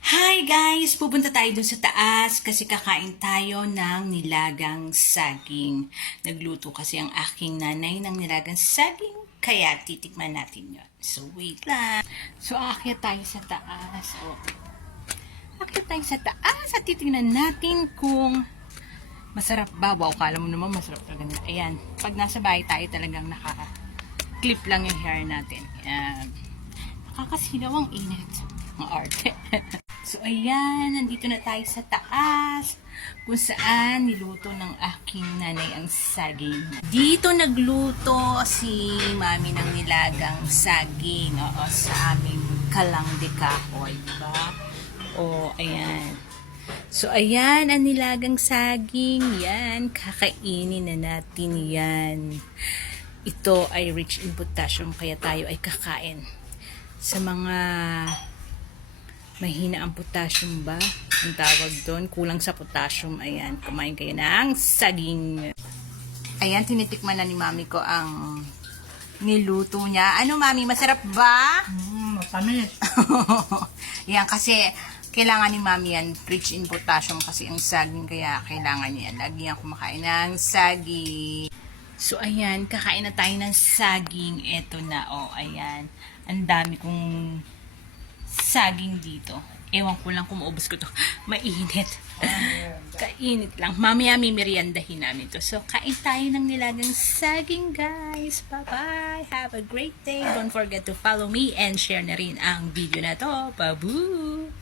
Hi guys! Pupunta tayo dun sa taas kasi kakain tayo ng nilagang saging. Nagluto kasi ang aking nanay ng nilagang saging, kaya titikman natin yun. So wait lang. So aakyat tayo sa taas. Aakyat tayo sa taas at titingnan natin kung masarap ba. Wow, kala mo naman masarap talaga. Ayan, pag nasa bahay tayo talagang naka-clip lang yung hair natin. Ayan. Nakakasilaw ang init. Ang arte. So, ayan, nandito na tayo sa taas kung saan niluto ng aking nanay ang saging. Dito nagluto si mami ng nilagang saging, sa aming kalang de kahoy, diba? Ayan. So, ayan, ang nilagang saging, yan, kakainin na natin yan. Ito ay rich in potassium, kaya tayo ay kakain. Sa mga mahina ang potassium ba? Ang tawag doon, kulang sa potassium. Ayan, kumain kayo ng saging. Ayan, tinitikman na ni mami ko ang niluto niya. Ano mami, masarap ba? Matamis. Yan, kasi kailangan ni mami yan, rich in potassium kasi ang saging, kaya kailangan niya. Lagi yan kumakain ng saging. So, ayan, kakain na tayo ng saging. Eto na, ayan. Ang dami kong saging dito. Ewan ko lang kung maubos ko to. Mainit. Kainit lang. Mamaya mimeriendahin namin to. So, kain tayo ng nilagang saging, guys. Bye-bye. Have a great day. Don't forget to follow me and share na rin ang video na to. Babu!